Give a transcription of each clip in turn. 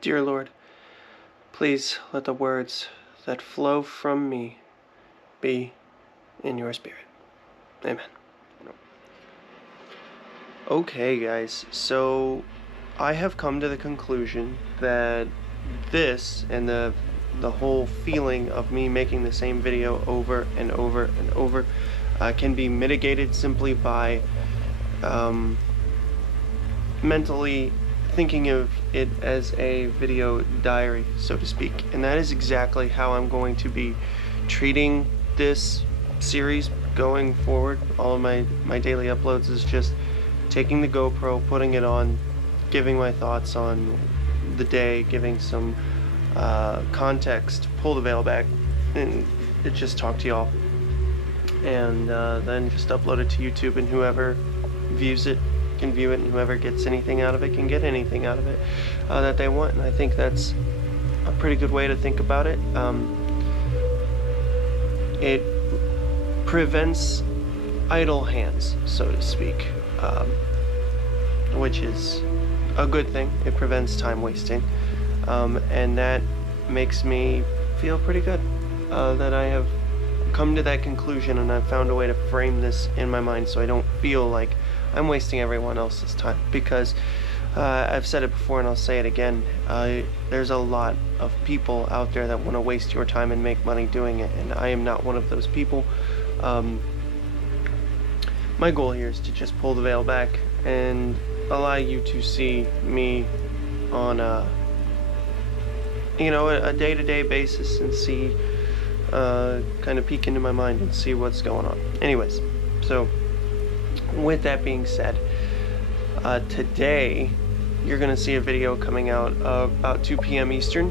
Dear Lord, please let the words that flow from me be in your spirit. Amen. Okay, guys, so I have come to the conclusion that this and the whole feeling of me making the same video over and over and over can be mitigated simply by mentally thinking of it as a video diary, so to speak. And that is exactly how I'm going to be treating this series going forward. All of my daily uploads is just taking the GoPro, putting it on, giving my thoughts on the day, giving some context, pull the veil back, and just talk to y'all. And then just upload it to YouTube, and whoever views it can view it, and whoever gets anything out of it can get anything out of it that they want. And I think that's a pretty good way to think about it. It prevents idle hands, so to speak, which is a good thing. It prevents time wasting, and that makes me feel pretty good that I have come to that conclusion, and I've found a way to frame this in my mind so I don't feel like I'm wasting everyone else's time. Because I've said it before and I'll say it again, there's a lot of people out there that want to waste your time and make money doing it, and I am not one of those people. My goal here is to just pull the veil back and allow you to see me on a day-to-day basis, and see kind of peek into my mind and see what's going on. Anyways, so with that being said, today you're gonna see a video coming out about 2 p.m. Eastern.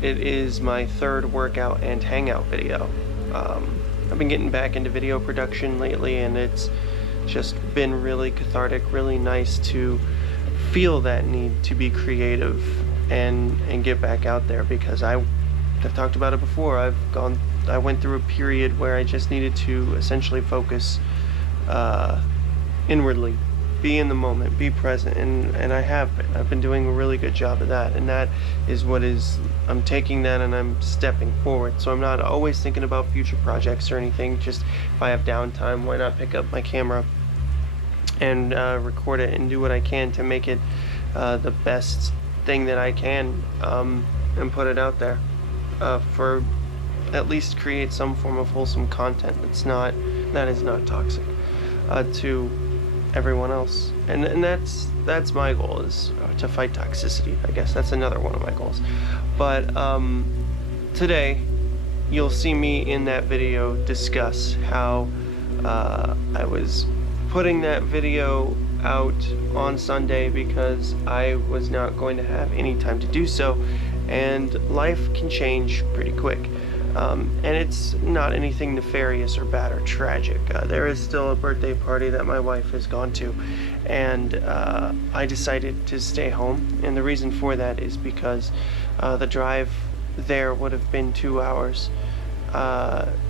It is my third workout and hangout video. I've been getting back into video production lately, and it's just been really cathartic, really nice to feel that need to be creative and get back out there, because I've talked about it before. I went through a period where I just needed to essentially focus inwardly, be in the moment, be present, and I have been. I've been doing a really good job of that, and that is what I'm taking that and I'm stepping forward. So I'm not always thinking about future projects or anything. Just if I have downtime, why not pick up my camera and record it and do what I can to make it the best thing that I can, and put it out there for at least create some form of wholesome content that is not toxic to everyone else. And that's my goal, is to fight toxicity. I guess that's another one of my goals. But today you'll see me in that video discuss how I was putting that video out on Sunday because I was not going to have any time to do so, and life can change pretty quick. And it's not anything nefarious or bad or tragic. There is still a birthday party that my wife has gone to, and I decided to stay home. And the reason for that is because the drive there would have been 2 hours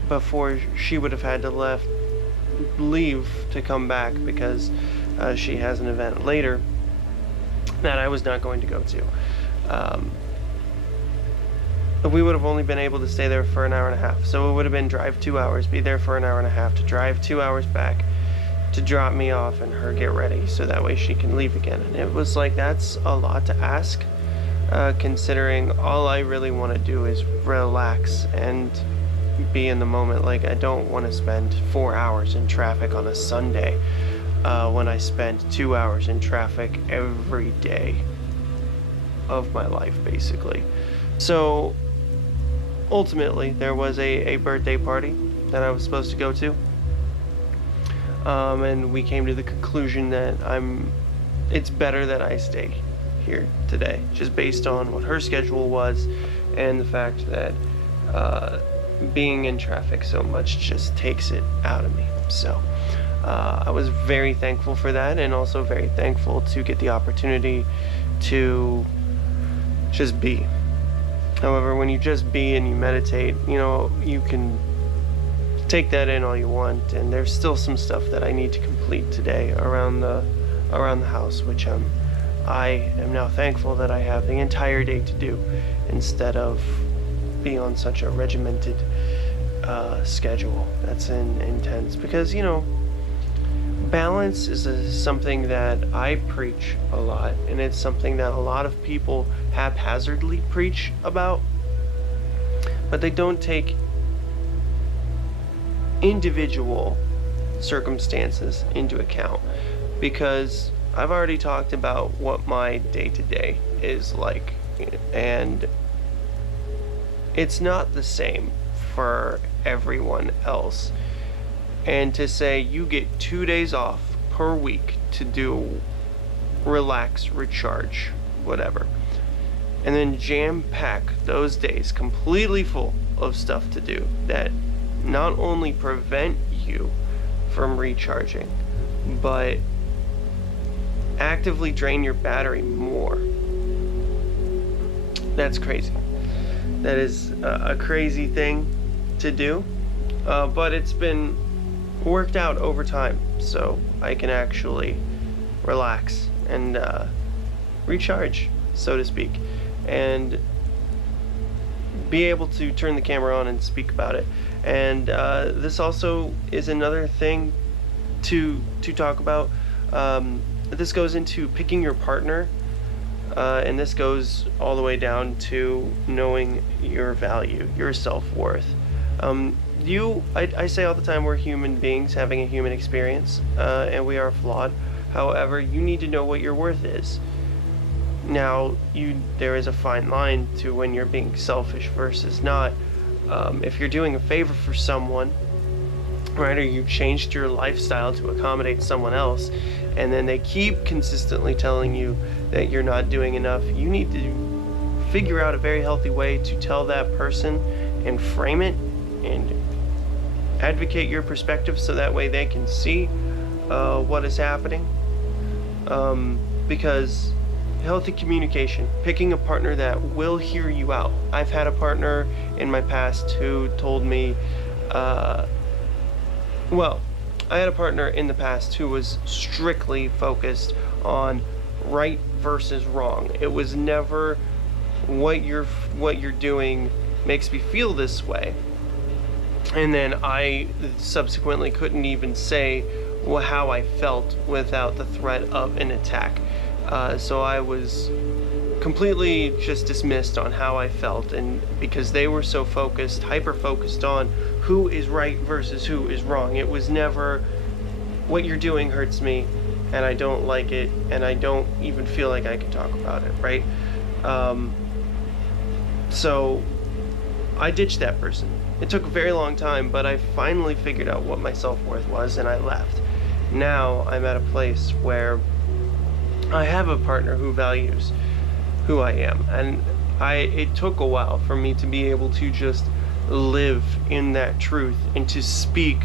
before she would have had to leave to come back, because she has an event later that I was not going to go to. We would have only been able to stay there for an hour and a half. So it would have been drive 2 hours, be there for an hour and a half, to drive 2 hours back, to drop me off and her get ready so that way she can leave again. And it was like, that's a lot to ask, considering all I really want to do is relax and be in the moment. Like, I don't want to spend 4 hours in traffic on a Sunday when I spend 2 hours in traffic every day of my life, basically. So ultimately, there was a birthday party that I was supposed to go to, and we came to the conclusion that it's better that I stay here today, just based on what her schedule was and the fact that being in traffic so much just takes it out of me. So I was very thankful for that, and also very thankful to get the opportunity to just be. However, when you just be and you meditate, you can take that in all you want, and there's still some stuff that I need to complete today around the house, which I'm I am now thankful that I have the entire day to do instead of be on such a regimented schedule that's intense. Because, balance is something that I preach a lot, and it's something that a lot of people haphazardly preach about, but they don't take individual circumstances into account. Because I've already talked about what my day-to-day is like, and it's not the same for everyone else. And to say you get 2 days off per week to do relax, recharge, whatever, and then jam pack those days completely full of stuff to do that not only prevent you from recharging, but actively drain your battery more. That's crazy. That is a crazy thing to do, but it's been worked out over time, so I can actually relax and recharge, so to speak, and be able to turn the camera on and speak about it. And this also is another thing to talk about. This goes into picking your partner, and this goes all the way down to knowing your value, your self-worth. I say all the time, we're human beings having a human experience, and we are flawed. However, you need to know what your worth is. Now, there is a fine line to when you're being selfish versus not. If you're doing a favor for someone, right, or you've changed your lifestyle to accommodate someone else, and then they keep consistently telling you that you're not doing enough, you need to figure out a very healthy way to tell that person and frame it and advocate your perspective so that way they can see what is happening. Because healthy communication, picking a partner that will hear you out. I've had a partner in my past who told me, I had a partner in the past who was strictly focused on right versus wrong. It was never what you're doing makes me feel this way. And then I subsequently couldn't even say how I felt without the threat of an attack. So I was completely just dismissed on how I felt, and because they were so focused, hyper-focused on who is right versus who is wrong. It was never, what you're doing hurts me, and I don't like it, and I don't even feel like I can talk about it, right? So I ditched that person. It took a very long time, but I finally figured out what my self-worth was, and I left. Now I'm at a place where I have a partner who values who I am, and it took a while for me to be able to just live in that truth and to speak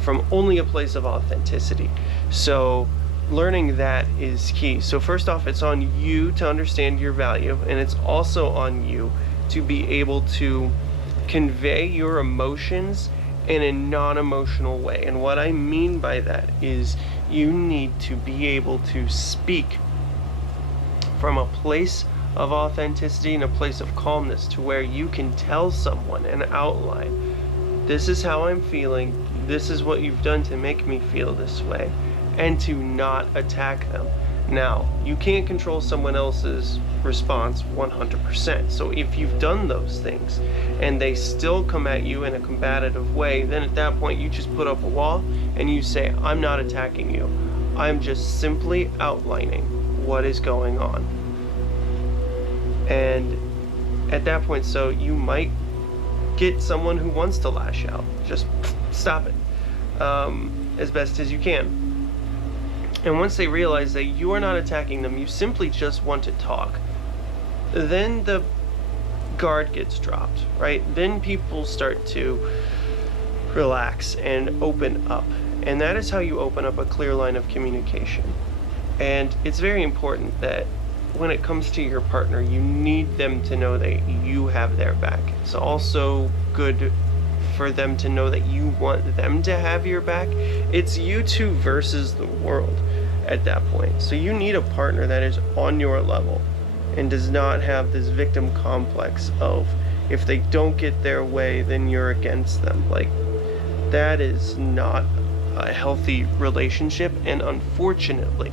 from only a place of authenticity. So learning that is key. So first off, it's on you to understand your value, and it's also on you to be able to convey your emotions in a non-emotional way. And what I mean by that is you need to be able to speak from a place of authenticity and a place of calmness to where you can tell someone and outline, this is how I'm feeling, this is what you've done to make me feel this way, and to not attack them. Now, you can't control someone else's response 100%. So if you've done those things and they still come at you in a combative way, then at that point you just put up a wall and you say, I'm not attacking you. I'm just simply outlining what is going on. And at that point, so you might get someone who wants to lash out. Just stop it as best as you can. And once they realize that you are not attacking them, you simply just want to talk, then the guard gets dropped, right? Then people start to relax and open up. And that is how you open up a clear line of communication. And it's very important that when it comes to your partner, you need them to know that you have their back. It's also good for them to know that you want them to have your back. It's you two versus the world. at that point. So you need a partner that is on your level and does not have this victim complex of, if they don't get their way, then you're against them. Like, that is not a healthy relationship. And unfortunately,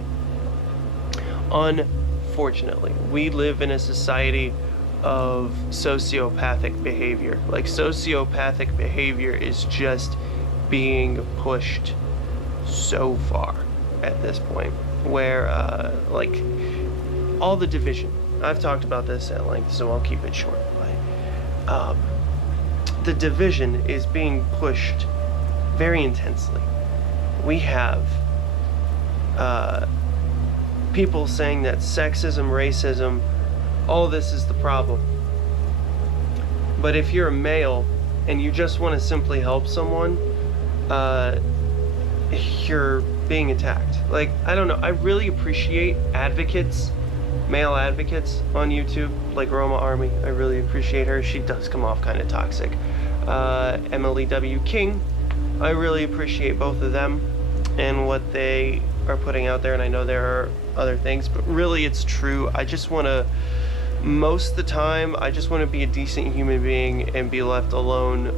we live in a society of sociopathic behavior. Like, sociopathic behavior is just being pushed so far at this point, where like, all the division, I've talked about this at length, so I'll keep it short, but the division is being pushed very intensely. We have people saying that sexism, racism, all this is the problem. But if you're a male and you just want to simply help someone, you're being attacked. Like, I don't know, I really appreciate advocates, male advocates on YouTube, like Roma Army. I really appreciate her. She does come off kind of toxic. Emily W. King, I really appreciate both of them and what they are putting out there, and I know there are other things, but really it's true. I just want to, most of the time, I just want to be a decent human being and be left alone.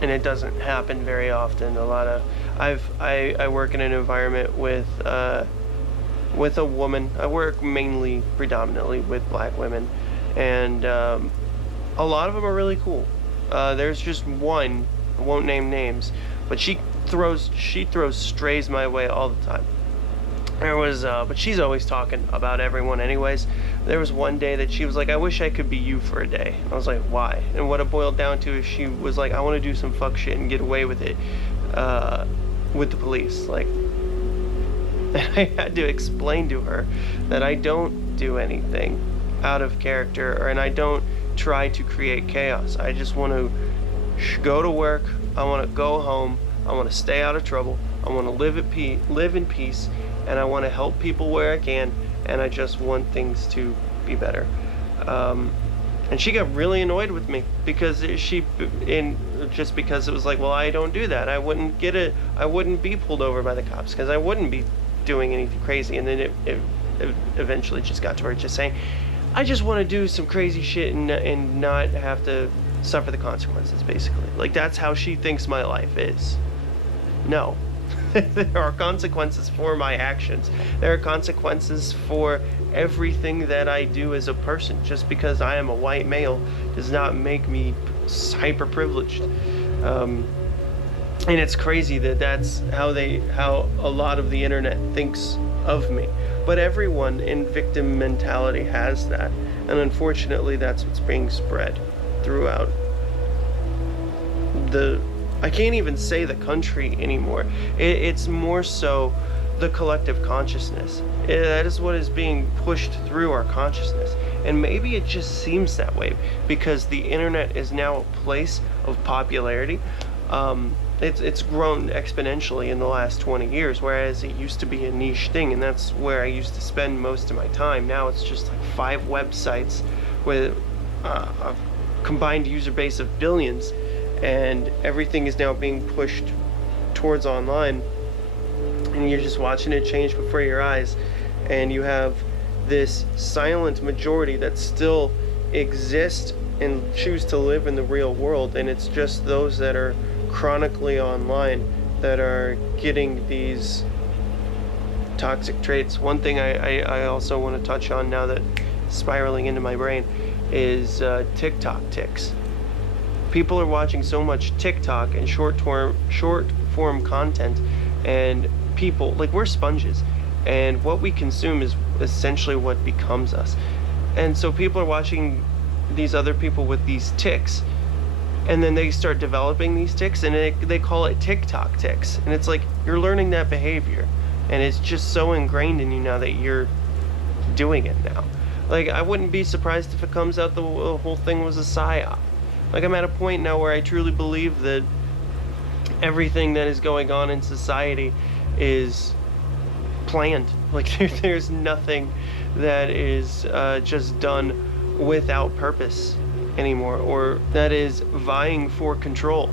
And it doesn't happen very often. I work in an environment with a woman. I work predominantly with black women, and a lot of them are really cool. There's just one, I won't name names, but she throws strays my way all the time. But she's always talking about everyone anyways. There was one day that she was like, I wish I could be you for a day. I was like, why? And what it boiled down to is she was like, I want to do some fuck shit and get away with it with the police. Like, and I had to explain to her that I don't do anything out of character, and I don't try to create chaos. I just want to go to work. I want to go home. I want to stay out of trouble. I want to live in peace, and I want to help people where I can, and I just want things to be better. And she got really annoyed with me because because it was like, well, I don't do that. I wouldn't be pulled over by the cops because I wouldn't be doing anything crazy. And then it eventually just got to her just saying, I just want to do some crazy shit and not have to suffer the consequences, basically. Like, that's how she thinks my life is. No. There are consequences for my actions. There are consequences for everything that I do as a person. Just because I am a white male does not make me hyper privileged. And it's crazy that that's how a lot of the internet thinks of me. But everyone in victim mentality has that, and unfortunately that's what's being spread throughout I can't even say the country anymore. It's more so the collective consciousness. That is what is being pushed through our consciousness. And maybe it just seems that way because the internet is now a place of popularity. It's grown exponentially in the last 20 years, whereas it used to be a niche thing, and that's where I used to spend most of my time. Now it's just like 5 websites with a combined user base of billions, and everything is now being pushed towards online, and you're just watching it change before your eyes. And you have this silent majority that still exist and choose to live in the real world, and it's just those that are chronically online that are getting these toxic traits. One thing I also want to touch on now that spiraling into my brain is TikTok ticks. People are watching so much TikTok and short form content, and people, like, we're sponges, and what we consume is essentially what becomes us. And so people are watching these other people with these tics, and then they start developing these tics, and they call it TikTok tics. And it's like, you're learning that behavior, and it's just so ingrained in you now that you're doing it now. Like, I wouldn't be surprised if it comes out the whole thing was a psyop. Like, I'm at a point now where I truly believe that everything that is going on in society is planned. Like, there's nothing that is just done without purpose anymore, or that is vying for control.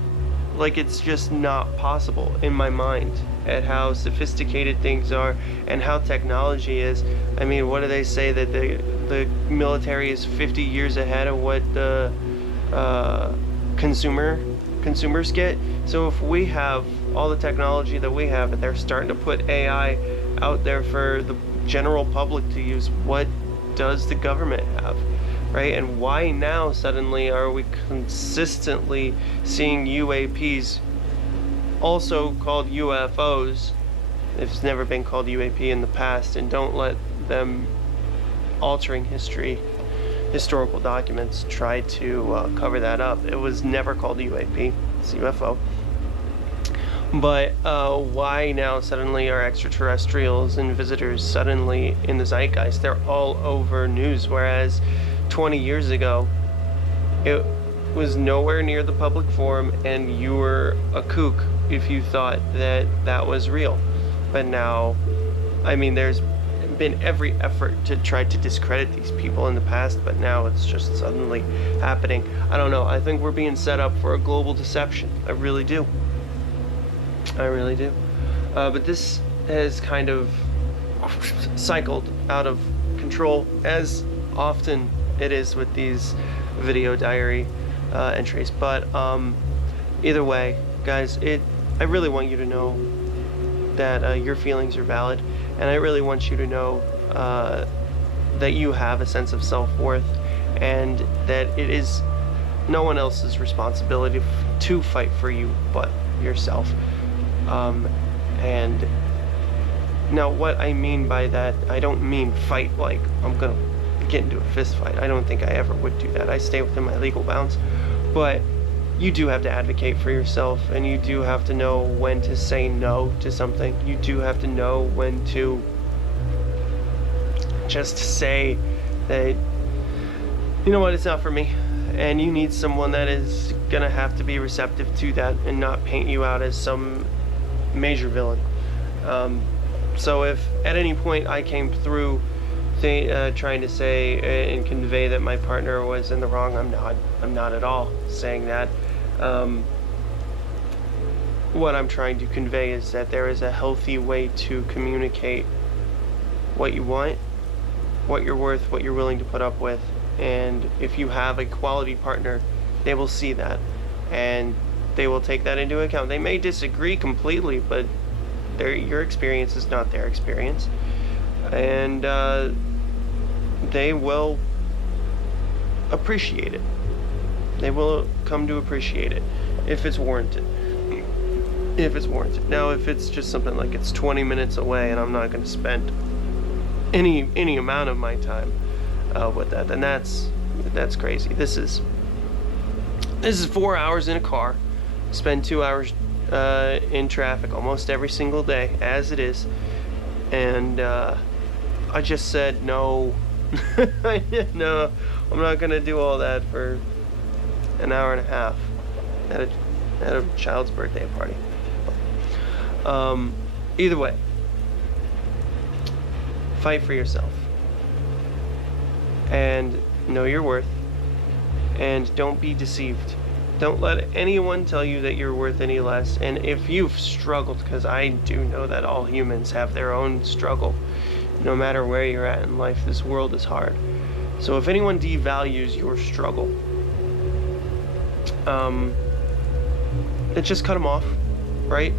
Like, it's just not possible in my mind at how sophisticated things are and how technology is. I mean, what do they say, that the military is 50 years ahead of what the consumers get? So if we have all the technology that we have and they're starting to put AI out there for the general public to use, what does the government have? Right? And why now suddenly are we consistently seeing UAPs, also called UFOs? It's never been called UAP in the past, and don't let them altering historical documents try to cover that up. It was never called UAP, it's UFO. But why now suddenly are extraterrestrials and visitors suddenly in the zeitgeist? They're all over news, whereas 20 years ago, it was nowhere near the public forum, and you were a kook if you thought that that was real. But now, I mean, there's been every effort to try to discredit these people in the past, but now it's just suddenly happening. I don't know. I think we're being set up for a global deception. I really do. I really do. But this has kind of cycled out of control, as often it is with these video diary entries. But either way, guys, I really want you to know that your feelings are valid, and I really want you to know that you have a sense of self-worth, and that it is no one else's responsibility to fight for you but yourself. And now what I mean by that, I don't mean fight like I'm gonna get into a fist fight. I don't think I ever would do that. I stay within my legal bounds. But you do have to advocate for yourself, and you do have to know when to say no to something. You do have to know when to just say that, you know what, it's not for me. And you need someone that is gonna have to be receptive to that and not paint you out as some major villain. So if at any point I came through trying to say and convey that my partner was in the wrong, I'm not at all saying that. What I'm trying to convey is that there is a healthy way to communicate what you want, what you're worth, what you're willing to put up with. And if you have a quality partner, they will see that, and they will take that into account. They may disagree completely, but your experience is not their experience, and they will appreciate it. They will come to appreciate it if it's warranted. Now, if it's just something like it's 20 minutes away and I'm not going to spend any amount of my time with that, then that's crazy. This is 4 hours in a car, spend 2 hours in traffic almost every single day, as it is, and I just said no. No, I'm not gonna do all that for an hour and a half at a child's birthday party. Either way, fight for yourself and know your worth, and don't be deceived. Don't let anyone tell you that you're worth any less. And if you've struggled, because I do know that all humans have their own struggle, no matter where you're at in life, this world is hard. So if anyone devalues your struggle, just cut them off, right?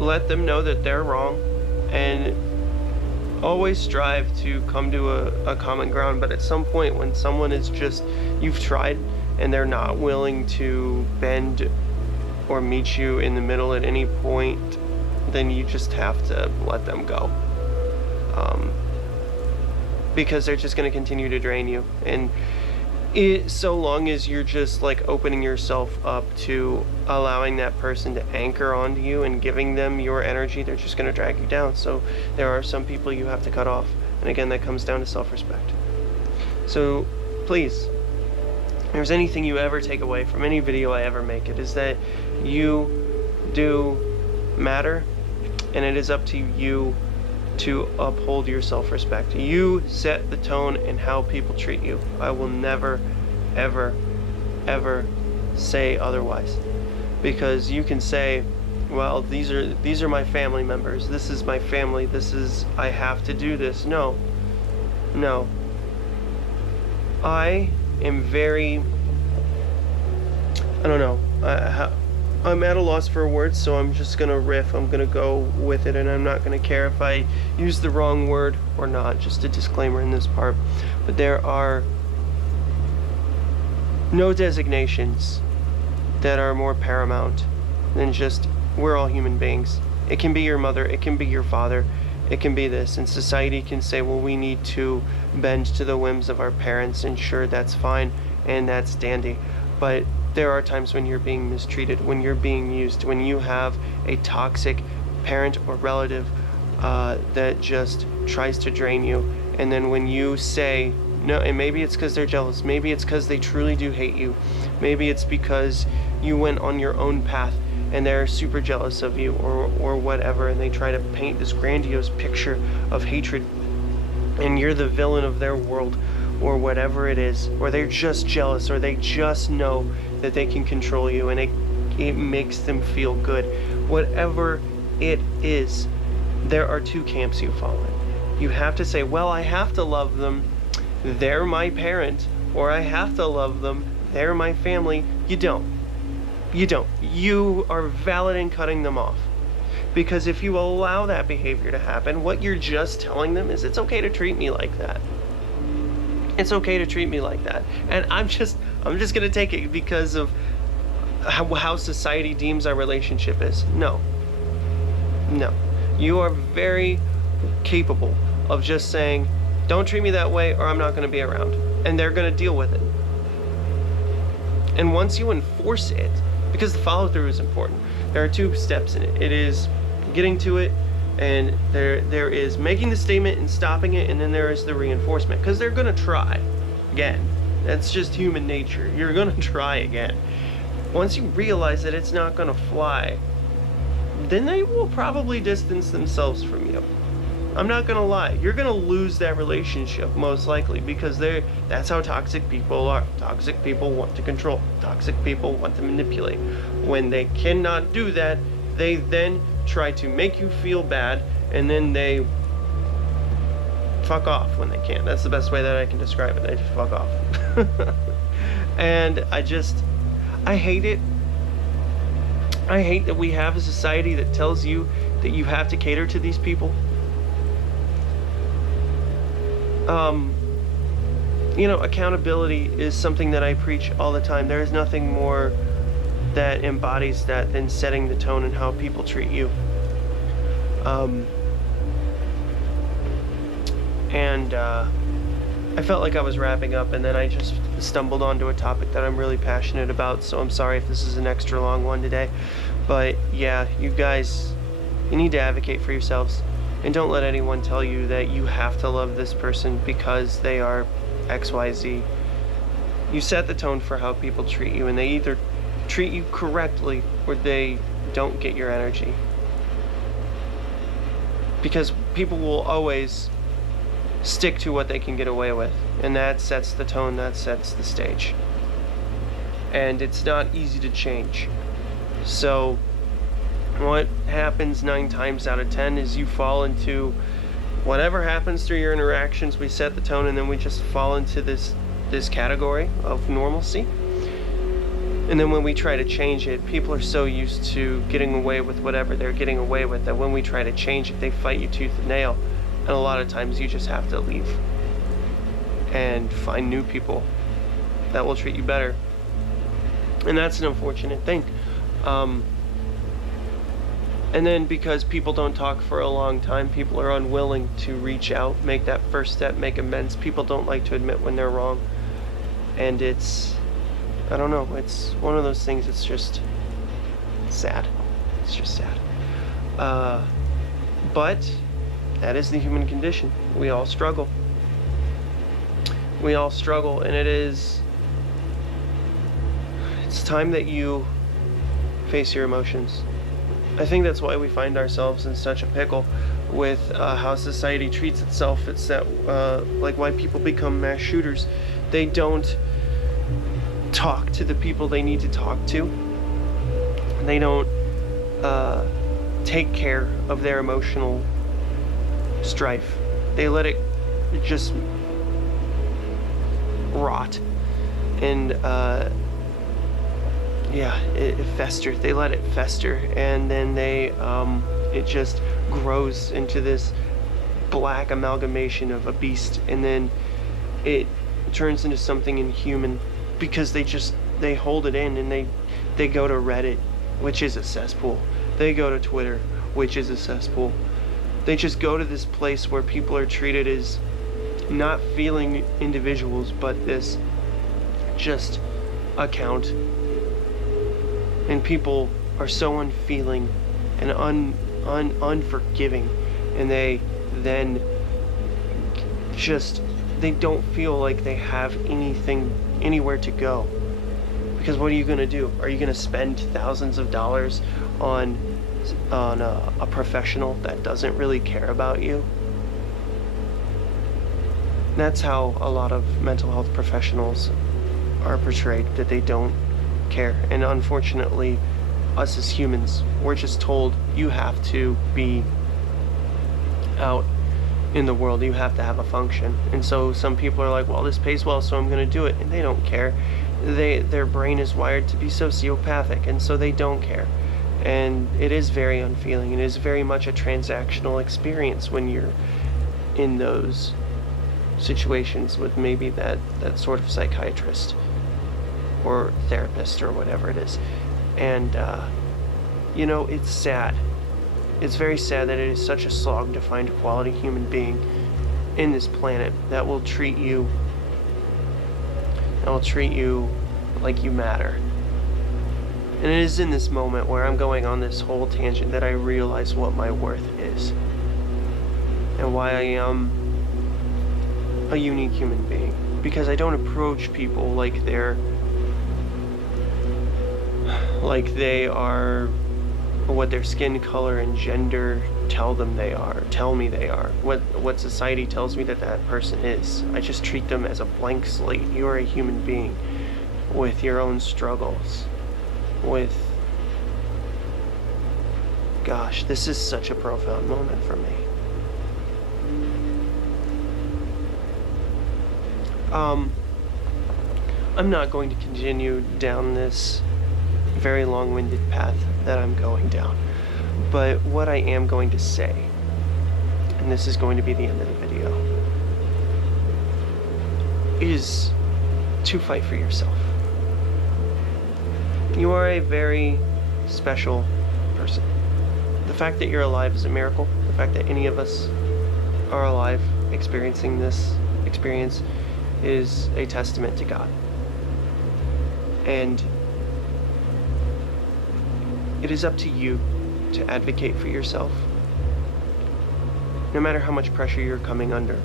Let them know that they're wrong, and always strive to come to a common ground. But at some point, when someone is just, you've tried and they're not willing to bend or meet you in the middle at any point, then you just have to let them go. Because they're just going to continue to drain you. And so long as you're just like opening yourself up to allowing that person to anchor onto you and giving them your energy, they're just going to drag you down. So there are some people you have to cut off. And again, that comes down to self-respect. So please, if there's anything you ever take away from any video I ever make, it is that you do matter, and it is up to you to uphold your self-respect. You set the tone in how people treat you. I will never, ever, ever say otherwise, because you can say, well, these are my family members, this is my family, I have to do this. No, I am very, I don't know, I'm at a loss for words, so I'm just gonna riff. I'm gonna go with it, and I'm not gonna care if I use the wrong word or not. Just a disclaimer in this part. But there are no designations that are more paramount than just, we're all human beings. It can be your mother, it can be your father, it can be this. And society can say, well, we need to bend to the whims of our parents, and sure, that's fine, and that's dandy. But there are times when you're being mistreated, when you're being used, when you have a toxic parent or relative that just tries to drain you. And then when you say no, and maybe it's because they're jealous, maybe it's because they truly do hate you, maybe it's because you went on your own path and they're super jealous of you, or whatever, and they try to paint this grandiose picture of hatred, and you're the villain of their world, or whatever it is, or they're just jealous, or they just know that they can control you, and it makes them feel good. Whatever it is, there are two camps you fall in. You have to say, well, I have to love them, they're my parent, or I have to love them, they're my family. You don't. You are valid in cutting them off. Because if you allow that behavior to happen, what you're just telling them is, it's okay to treat me like that. It's okay to treat me like that. And I'm just gonna take it because of how society deems our relationship is. No. You are very capable of just saying, don't treat me that way, or I'm not gonna be around. And they're gonna deal with it. And once you enforce it, because the follow through is important, there are two steps in it. It is getting to it, and there is making the statement and stopping it, and then there is the reinforcement, because they're gonna try again. That's just human nature. You're gonna try again. Once you realize that it's not gonna fly, then they will probably distance themselves from you. I'm not gonna lie, you're gonna lose that relationship most likely, because that's how toxic people are. Toxic people want to control. Toxic people want to manipulate. When they cannot do that, they then try to make you feel bad, and then they fuck off when they can. That's the best way that I can describe it. They just fuck off. And I hate it. I hate that we have a society that tells you that you have to cater to these people. Accountability is something that I preach all the time. There is nothing more that embodies that than setting the tone and how people treat you. I felt like I was wrapping up, and then I just stumbled onto a topic that I'm really passionate about, so I'm sorry if this is an extra long one today. But yeah, you guys, you need to advocate for yourselves, and don't let anyone tell you that you have to love this person because they are XYZ. You set the tone for how people treat you, and they either treat you correctly or they don't get your energy. Because people will always stick to what they can get away with, and that sets the tone, that sets the stage. And it's not easy to change. So what happens 9 times out of 10 is you fall into whatever happens through your interactions. We set the tone, and then we just fall into this category of normalcy. And then when we try to change it, people are so used to getting away with whatever they're getting away with that when we try to change it, they fight you tooth and nail. And a lot of times you just have to leave and find new people that will treat you better. And that's an unfortunate thing. And then because people don't talk for a long time, people are unwilling to reach out, make that first step, make amends. People don't like to admit when they're wrong. And I don't know, it's one of those things, it's just sad. It's just sad. But that is the human condition. We all struggle. We all struggle, and it's time that you face your emotions. I think that's why we find ourselves in such a pickle with how society treats itself. It's that like why people become mass shooters. They don't talk to the people they need to talk to. They don't take care of their emotional strife. They let it just rot and it festers. They let it fester, and then it just grows into this black amalgamation of a beast, and then it turns into something inhuman because they hold it in, and they go to Reddit, which is a cesspool. They go to Twitter, which is a cesspool. They just go to this place where people are treated as not feeling individuals, but this just account. And people are so unfeeling and unforgiving, and they then they don't feel like they have anywhere to go. Because what are you going to do? Are you going to spend thousands of dollars on a professional that doesn't really care about you? That's how a lot of mental health professionals are portrayed, that they don't care. And unfortunately, us as humans, we're just told you have to be out in the world, you have to have a function. And so some people are like, well, this pays well, so I'm going to do it, and they don't care. Their brain is wired to be sociopathic, and so they don't care. And it is very unfeeling, and it is very much a transactional experience when you're in those situations with maybe that sort of psychiatrist or therapist or whatever it is. And it's sad. It's very sad that it is such a slog to find a quality human being in this planet that will treat you like you matter. And it is in this moment where I'm going on this whole tangent that I realize what my worth is and why I am a unique human being. Because I don't approach people like they are what their skin color and gender tell me they are, what society tells me that person is. I just treat them as a blank slate. You are a human being with your own struggles, gosh, this is such a profound moment for me. I'm not going to continue down this very long-winded path that I'm going down, but what I am going to say, and this is going to be the end of the video, is to fight for yourself. You are a very special person. The fact that you're alive is a miracle. The fact that any of us are alive experiencing this experience is a testament to God. And it is up to you to advocate for yourself. No matter how much pressure you're coming under,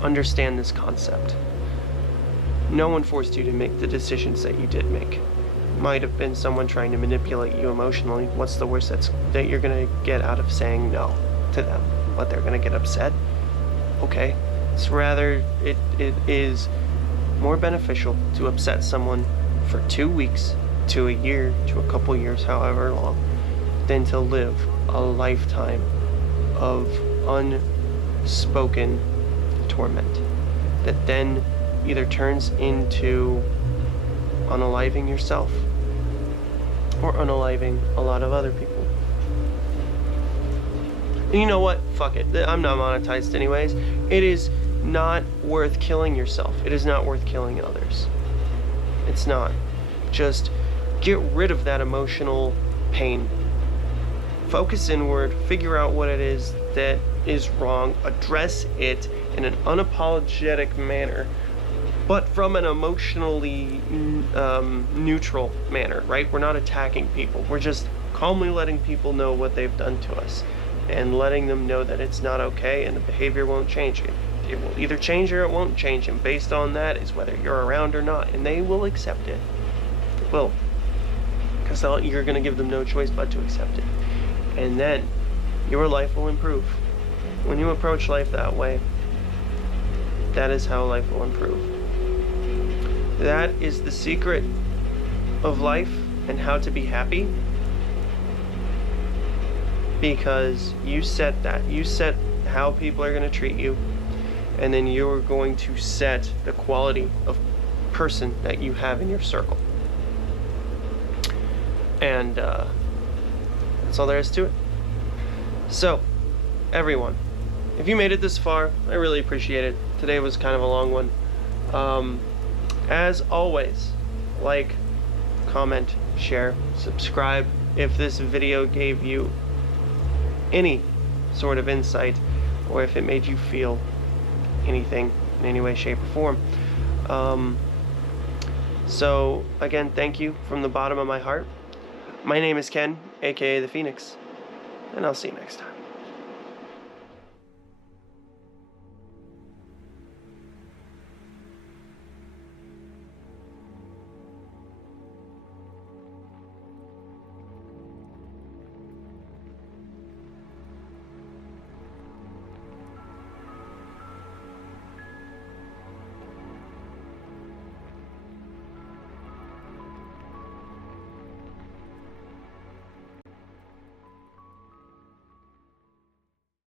understand this concept. No one forced you to make the decisions that you did make. Might have been someone trying to manipulate you emotionally. What's the worst that you're gonna get out of saying no to them? What, they're gonna get upset? Okay. It's rather, it is more beneficial to upset someone for 2 weeks to a year to a couple years, however long, than to live a lifetime of unspoken torment that then either turns into unaliving yourself or unaliving a lot of other people. And you know what? Fuck it. I'm not monetized anyways. It is not worth killing yourself. It is not worth killing others. It's not. Just get rid of that emotional pain. Focus inward, figure out what it is that is wrong, address it in an unapologetic manner, but from an emotionally neutral manner, right? We're not attacking people. We're just calmly letting people know what they've done to us and letting them know that it's not okay and the behavior won't change. It will either change or it won't change, and based on that is whether you're around or not, and they will accept it. It will. Because you're going to give them no choice but to accept it. And then your life will improve. When you approach life that way, that is how life will improve. That is the secret of life and how to be happy. Because you set that. You set how people are going to treat you. And then you're going to set the quality of person that you have in your circle. And that's all there is to it. So, everyone, if you made it this far, I really appreciate it. Today was kind of a long one. As always, like, comment, share, subscribe if this video gave you any sort of insight, or if it made you feel anything in any way, shape, or form. So again, thank you from the bottom of my heart. My name is Ken, aka The Phoenix, and I'll see you next time.